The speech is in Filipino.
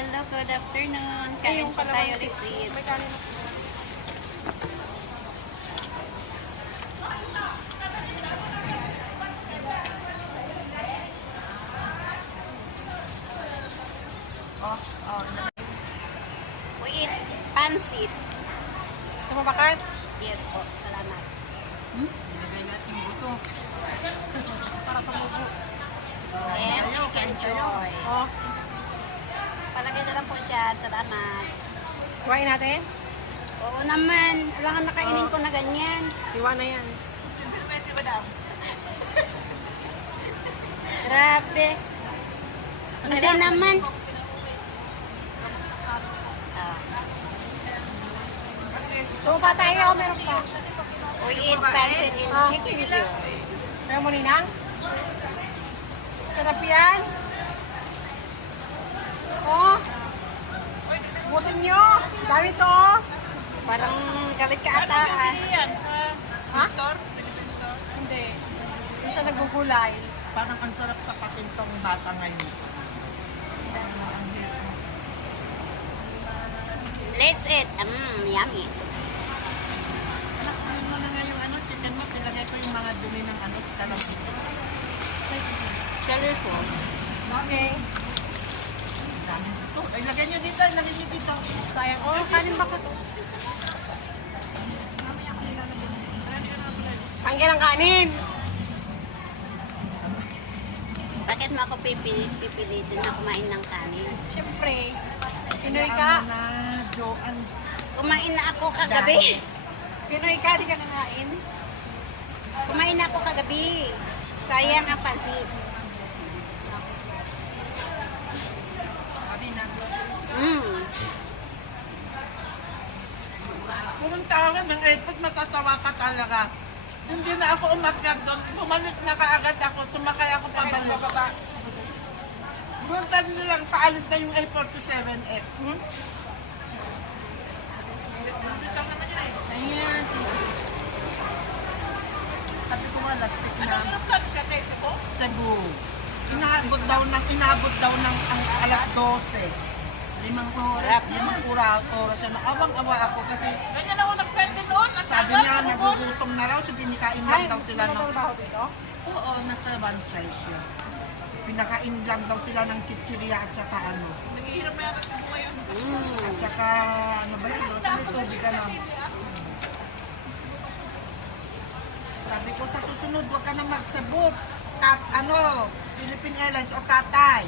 Hello, good afternoon. Kain po tayo, let's eat. May kanin. We eat pansit. Sumabakan? Yes po, salamat. Ilagay natin yung buto. Para tumubo. And chicken joy. Oh, Palagay na lang po dyan, salamat. kuhain natin. Oo naman, alangan nakainin ko na ganyan. Iwan na yan. Grabe. Hindi naman. Sumpa tayo, meron pa. We eat pansit and chicken joy. Meron mo ninang? Sarap yan. Oh. Busin nyo. Dami to. Parang galit ka ata. Ha? Hindi. Yung sa nagugulay. Parang ang sarap sa patintong bata ngayon. Let's eat. Yummy. Anak, kunin mo na nga yung chicken mo. Ilagay ko yung mga dumi ng sa talabisi. Color po. Okay. Daming buto. Ay, ilagay nyo dito. Ilagay nyo dito. Sayang. Oh, kanin ba ko to? Pangyan ang kanin. Bakit mo ako pipilitin na kumain ng kanin? Siyempre. Pinoy ka. Ano na, Joan. Kumain na ako kagabi. Pinoy ka, di ka nakain. Kumain na ako kagabi. Sayang ang pansit. Sabi na. Kung tawagan ng airport, matatawa ka talaga. Hindi na ako umakyat doon. Bumalik na kaagad ako. Sumakay ako pabalik. Buwan nyo lang, paalis na yung A47X. Ayan, sabi ko nga, lastik na. Cebu. Inabot daw ng ang alas 12. 5 oras. 5 oras siya. Naawang-awa ako kasi Ganyan ako nagpwede noon. sabi niya, nagugutom na raw. So, binikain lang daw sila ng... trabaho dito? Oo, nasa franchise siya. Pinakain lang daw sila ng chichirya at saka ano. Naghihirap na yata sa buhay yun. At saka, ano ba yun? Sa tubig, ano. Sabi ko, sa susunod, huwag ka na mag-Cebu. Philippine Airlines o Cathay.